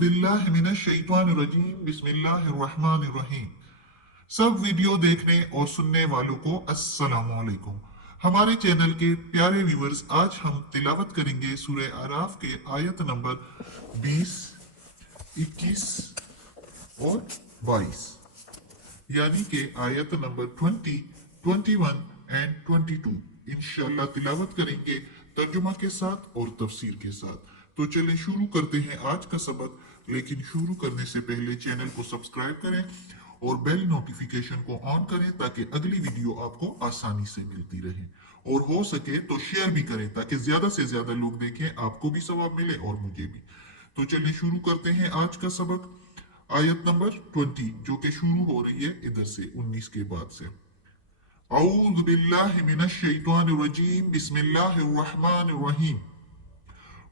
बिल्लाहि मिनश्शैतानिर्रजीम बिस्मिल्लाहिर्रहमानिर्रहीम। सब वीडियो देखने और सुनने वालों को अस्सलाम वालेकुम। हमारे चैनल के प्यारे व्यूअर्स, आज हम तिलावत करेंगे सूरह आराफ के आयत नंबर 20, 21 और 22, यानी कि आयत नंबर 20, 21 एंड 22 इंशाल्लाह तिलावत करेंगे तर्जुमा के साथ और तफसीर के साथ। तो चलें शुरू करते हैं आज का सबक। लेकिन शुरू करने से पहले चैनल को सब्सक्राइब करें और बेल नोटिफिकेशन को ऑन करें ताकि अगली वीडियो आपको आसानी से मिलती रहे, और हो सके तो शेयर भी करें ताकि ज्यादा से ज्यादा लोग देखें, आपको भी सवाब मिले और मुझे भी। तो चलिए शुरू करते हैं आज का सबक। आयत नंबर 20 जो कि शुरू हो रही है इधर से 19 के बाद से। औज़ु बिल्लाहि मिनश शैतानिर रजीम बिस्मिल्लाहिर रहमानिर रहीम।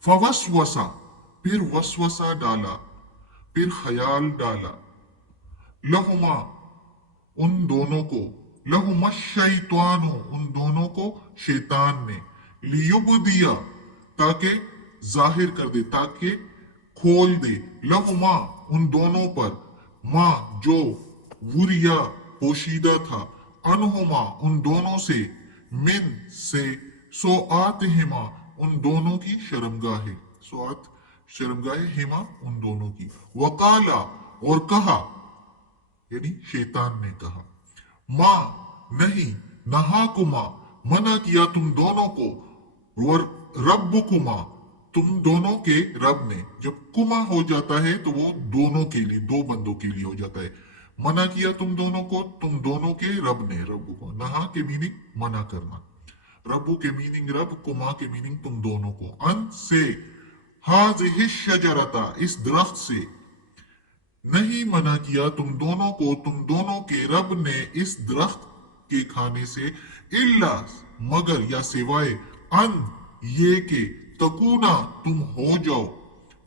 फवस्वसा, फिर वसवसा डाला, फिर ख्याल डाला, लहुमा, उन दोनों को, लहुमा शैतानो, उन दोनों को शैतान ने, लियुबदिया, ताकि जाहिर कर दे, ताकि खोल दे, लहुमा, उन दोनों पर, माँ जो वुरिया पोशीदा था, अनहुमा, उन दोनों से, मिन से, सोआतहिमा, उन दोनों की शर्मगाहें, सोआत शर्मगाहे, हिमा उन दोनों की, वकाला, और कहा, यानी शैतान ने कहा, माँ नहीं, नहाकुमा, मना किया तुम दोनों को, वर रब्बुकुमा, तुम दोनों के रब ने। जब कुमा हो जाता है तो वो दोनों के लिए, दो बंदों के लिए हो जाता है। मना किया तुम दोनों को, तुम दोनों के रब ने, रब्बु को, नहा के मीनिंग मना करना, रब्बु के मीनिंग रब, कुमा के मीनिंग तुम दोनों को, अन से, हाज़िहि शजरता, इस दरख्त से, नहीं मना किया तुम दोनों को, तुम दोनों के रब ने इस दरख्त के खाने से, इल्ला, मगर या सिवाय, अन, ये के, तकूना, तुम हो जाओ,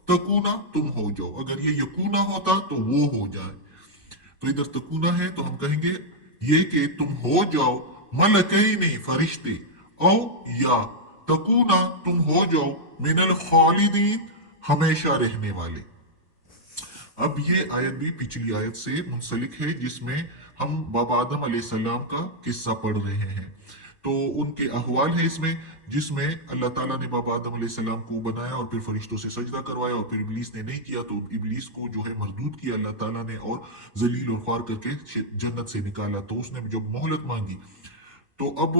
तकूना तुम हो जाओ, अगर ये यकूना होता तो वो हो जाए, तो इधर तकूना है तो हम कहेंगे ये कि तुम हो जाओ, मलकैनी, फरिश्ते, औ या, तकूना, तुम हो जाओ, मिनल खालिदीन, हमेशा रहने वाले। अब ये आयत भी पिछली आयत से मुंसलिक है जिसमें हम बाबा आदम अलैहिस्सलाम का किस्सा पढ़ रहे हैं। तो उनके अहवाल है इसमें, जिसमें अल्लाह ताला ने बाबा आदम अलैहिस्सलाम को बनाया और फिर फरिश्तों से सजदा करवाया, और फिर इब्लीस ने नहीं किया तो इब्लीस को जो है मरदूद किया अल्लाह ताला ने और जलील और ख्वार करके जन्नत से निकाला। तो उसने जब मोहलत मांगी तो अब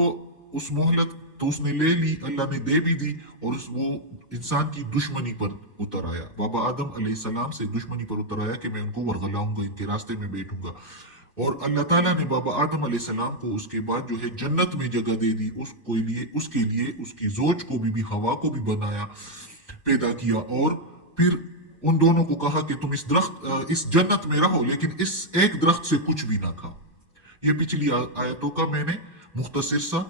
उस मोहलत तो उसने ले ली, अल्लाह ने दे भी दी, और वो इंसान की दुश्मनी पर उतर आया, बाबा आदम अलैहिस्सलाम से दुश्मनी पर उतर आया कि मैं उनको वरगलाऊंगा, इनके रास्ते में बैठूंगा। और अल्लाह ताला ने बाबा आदम अलैहिस्सलाम को उसके बाद जो है जन्नत में जगह दे दी, उसके लिए उसकी जोज को भी हवा को भी बनाया, पैदा किया, और फिर उन दोनों को कहा कि तुम इस जन्नत में रहो लेकिन इस एक दरख्त से कुछ भी ना खाओ। ये पिछली आयतों का मैंने मुख्तसर सा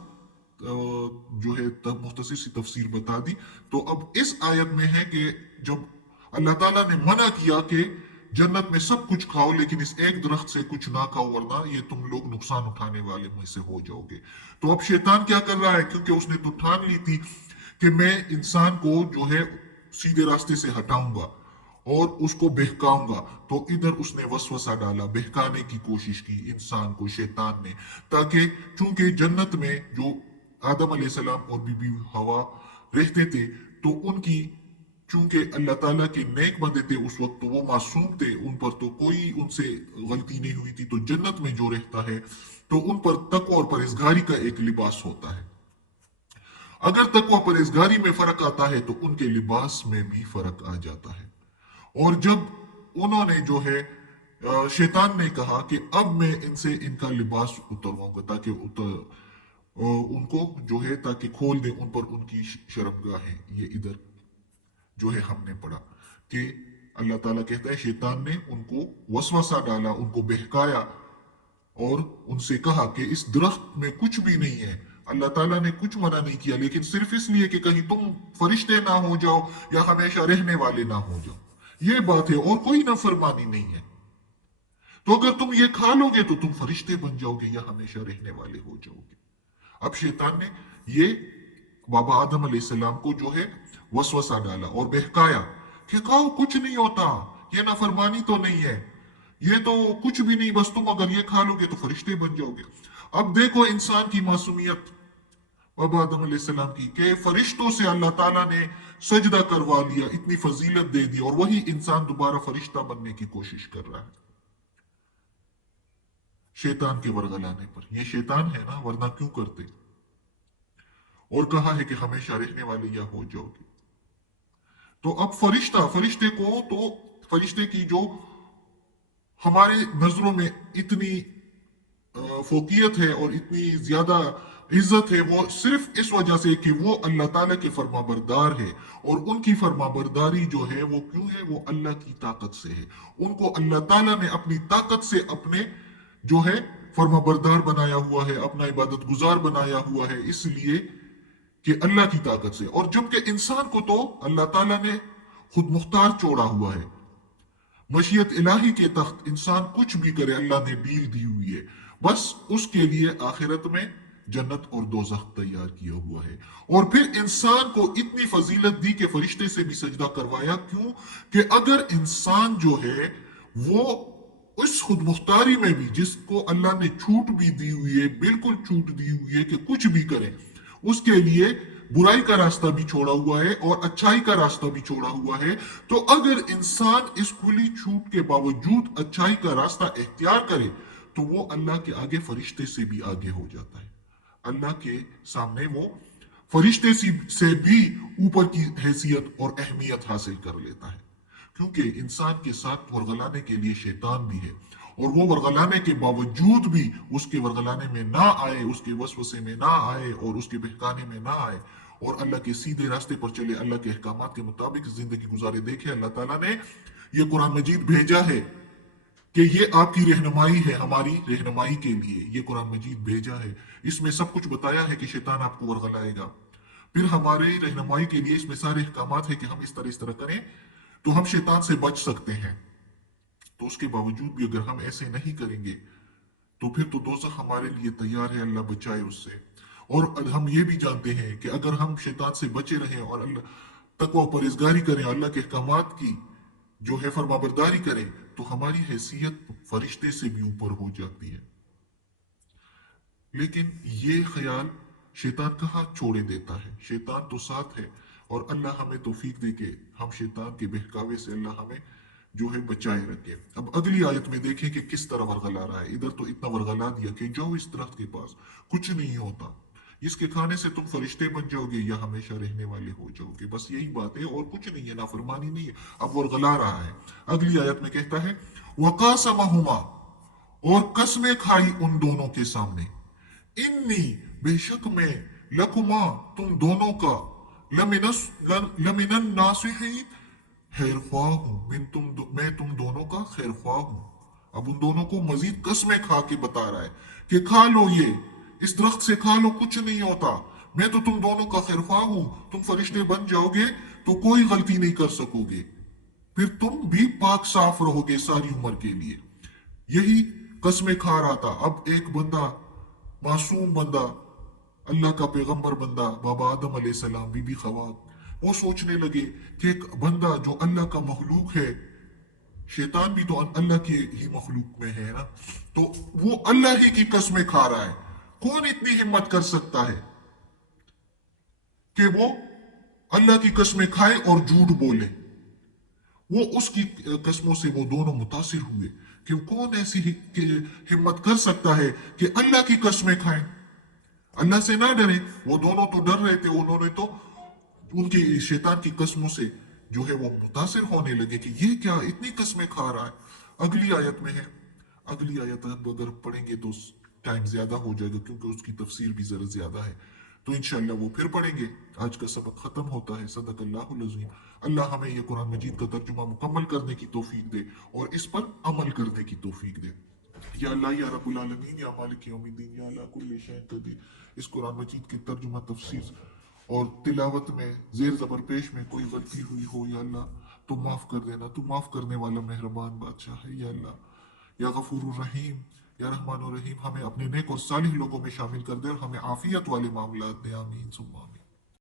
जो है मुख्तसर सी तफसीर बता दी। तो अब इस आयत में है कि जब अल्लाह ताला ने मना किया कि जन्नत में सब कुछ खाओ लेकिन इस एक दरख्त से कुछ ना खाओ वरना ये तुम लोग नुकसान उठाने वाले में से हो जाओगे। तो अब शैतान क्या कर रहा है, क्योंकि उसने तो ठान ली थी कि मैं इंसान को जो है सीधे रास्ते से हटाऊंगा और उसको बहकाऊंगा, तो इधर उसने वसवसा डाला, बहकाने की कोशिश की इंसान को शैतान ने, ताकि चूंकि जन्नत में जो आदम अलैहिस्सलाम और बीबी हवा रहते थे तो उनकी, चूंकि अल्लाह ताला के नेक बंदे थे उस वक्त, तो वो मासूम थे, उन पर तो कोई उनसे गलती नहीं हुई थी, तो जन्नत में जो रहता है तो उन पर तकवा और परहेजगारी का एक लिबास होता है। अगर तकवा परहेजगारी में फर्क आता है तो उनके लिबास में भी फर्क आ जाता है। और जब उन्होंने जो है शैतान ने कहा कि अब मैं इनसे इनका लिबास उतरवाऊंगा ताकि उनको जो है ताकि खोल दे उन पर उनकी शर्मगाहें, ये इधर जो है हमने पढ़ा कि अल्लाह ताला कहता है शैतान ने उनको वसवसा डाला, उनको बहकाया और उनसे कहा कि इस दरख्त में कुछ भी नहीं है। अल्लाह ताला ने कुछ मना नहीं किया लेकिन सिर्फ इसलिए कि कहीं तुम फरिश्ते ना हो जाओ या हमेशा रहने वाले ना हो जाओ, ये बात है, और कोई नाफरमानी नहीं है। तो अगर तुम ये खा लोगे तो तुम फरिश्ते बन जाओगे या हमेशा रहने वाले हो जाओगे। अब शैतान ने ये बाबा आदम अलैहिस्सलाम को जो है वसवसा डाला और बहकाया कि खाओ, कुछ नहीं होता, ये नाफरमानी तो नहीं है, ये तो कुछ भी नहीं, बस तुम अगर ये खा लोगे तो फरिश्ते बन जाओगे। अब देखो इंसान की मासूमियत बाबा आदम अलैहिस्सलाम की, कि फरिश्तों से अल्लाह ताला ने सजदा करवा लिया, इतनी फजीलत दे दी, और वही इंसान दोबारा फरिश्ता बनने की कोशिश कर रहा है शैतान के वरगलाने पर। ये शैतान है ना, वरना क्यों करते। और कहा है कि हमेशा रहने वाले या हो जाओगे। तो अब फरिश्ते को तो फरिश्ते की जो हमारे नजरों में इतनी फोकियत है और इतनी ज्यादा इज्जत है, वो सिर्फ इस वजह से कि वो अल्लाह ताला के फरमाबरदार है। और उनकी फरमाबरदारी जो है वो क्यों है, वो अल्लाह की ताकत से है। उनको अल्लाह ताला ने अपनी ताकत से अपने जो है फरमाबरदार बनाया हुआ है, अपना इबादत गुजार बनाया हुआ है, इसलिए कि अल्लाह की ताकत से। और जबकि इंसान को तो अल्लाह ताला ने खुद मुख्तार छोड़ा हुआ है, मशीयत इलाही के तख्त इंसान कुछ भी करे अल्लाह ने डील दी हुई है, बस उसके लिए आखिरत में जन्नत और दोजख तैयार किया हुआ है। और फिर इंसान को इतनी फजीलत दी कि फरिश्ते से भी सजदा करवाया, क्यों कि अगर इंसान जो है वो उस खुद मुख्तारी में भी, जिसको अल्लाह ने छूट भी दी हुई है, बिल्कुल छूट दी हुई है कि कुछ भी करे, उसके लिए बुराई का रास्ता भी छोड़ा हुआ है और अच्छाई का रास्ता भी छोड़ा हुआ है। तो अगर इंसान इस खुली छूट के बावजूद अच्छाई का रास्ता इख्तियार करे, तो वो अल्लाह के आगे फरिश्ते से भी आगे हो जाता है। अल्लाह के सामने वो फरिश्ते से भी ऊपर की हैसियत और अहमियत हासिल कर लेता है, क्योंकि इंसान के साथ वरगलाने के लिए शैतान भी है। और वो वरगलाने के बावजूद भी उसके वरगलाने में ना आए, उसके वसवसे में ना आए और उसके बहकाने में ना आए, और अल्लाह के सीधे रास्ते पर चले, अल्लाह के अहकामात के मुताबिक जिंदगी गुजारे। देखे अल्लाह ताला ने ये कुरान मजीद भेजा है कि ये आपकी रहनुमाई है, हमारी रहनुमाई के लिए ये कुरान मजीद भेजा है। इसमें सब कुछ बताया है कि शैतान आपको वरगलाएगा, फिर हमारे रहनुमाई के लिए इसमें सारे अहकामात है कि हम इस तरह करें तो हम शैतान से बच सकते हैं। तो उसके बावजूद भी अगर हम ऐसे नहीं करेंगे तो फिर तो दोज़ख हमारे लिए तैयार है, अल्लाह बचाए उससे। और हम ये भी जानते हैं कि अगर हम शैतान से बचे रहें और अल्लाह तकवा परहेजगारी करें, अल्लाह के अहकामात की जो है फरमाबरदारी करें, तो हमारी हैसियत फरिश्ते से भी ऊपर हो जाती है। लेकिन ये ख्याल शैतान कहाँ छोड़े देता है, शैतान तो साथ है। और अल्लाह हमें तौफीक दे के हम शैतान के बहकावे से अल्लाह हमें जो है बचाए रखे। अब अगली आयत में देखें कि किस तरह वरगला रहा है। इधर तो इतना वरगला दिया कि जाओ इस दरख्त के पास, कुछ नहीं होता, इसके खाने से तुम फरिश्ते बन जाओगे या हमेशा रहने वाले हो जाओगे, बस यही बात है और कुछ नहीं है, नाफरमानी नहीं है। अब वरगला रहा है। अगली आयत में कहता है वकासमहुमा, और कसमें खाई उन दोनों के सामने, इन्नी बेशक मैं, लकुमा तुम दोनों का, लमिनन नासिहीन खैर ख्वाह हूं, मैं तुम दोनों का खैर ख्वाह हूं। अब उन दोनों को मजीद कसमें खा के बता रहा है कि खा लो, ये इस दरख्त से खा लो, कुछ नहीं होता, मैं तो तुम दोनों का खैर ख्वाह हूं, तुम फरिश्ते बन जाओगे तो कोई गलती नहीं कर सकोगे, फिर तुम भी पाक साफ रहोगे सारी उम्र के लिए। यही कसमें खा रहा था। अब एक बंदा, मासूम बंदा, अल्लाह का पैगंबर बंदा, बाबा आदम अलैहिस्सलाम, बीबी खवा, वो सोचने लगे कि एक बंदा जो अल्लाह का मखलूक है, शैतान भी तो अल्लाह के ही मखलूक में है ना, तो वो अल्लाह ही की कसमें खा रहा है। कौन इतनी हिम्मत कर सकता है कि वो अल्लाह की कसमें खाए और झूठ बोले। वो उसकी कस्मों से वो दोनों मुतासिर हुए कि कौन ऐसी हिम्मत कर सकता है कि अल्लाह की कस्में खाए, अल्लाह से ना डरे। वो दोनों तो डर रहे थे, उन्होंने तो उनकी शैतान की कस्मों से जो है वो मुतासिर होने लगे कि ये क्या इतनी कस्में खा रहा है। अगली आयत में है, अगली आयत अगर पढ़ेंगे तो टाइम ज्यादा हो जाएगा क्योंकि उसकी तफसीर भी जरा ज्यादा है, तो इंशाल्लाह वो फिर पढ़ेंगे। आज का सबक खत्म होता है। सदकल्लाहुल अज़ीम। अल्लाह हमें यह कुरान मजीद का तर्जुमा मुकम्मल करने की तौफीक दे और इस पर अमल करने की तौफीक दे। या अल्लाह या रब्बुल आलमीन या मालिक यौमिद्दीन या अला कुल्ली शैइन कदीर। इस कुरान मजीद की तर्जुमा, तफसीर और तिलावत में जेर जबर पेश में कोई गलती हुई हो या अल्लाह तो माफ कर देना, तू माफ करने वाला मेहरबान बादशाह है। या अल्लाह या गफूर रहीम, या रहमान रहीम, हमें अपने नेक और सालिह लोगों में शामिल कर दे और हमें आफियत वाले मामलात दे। आमीन सुम्मा आमीन।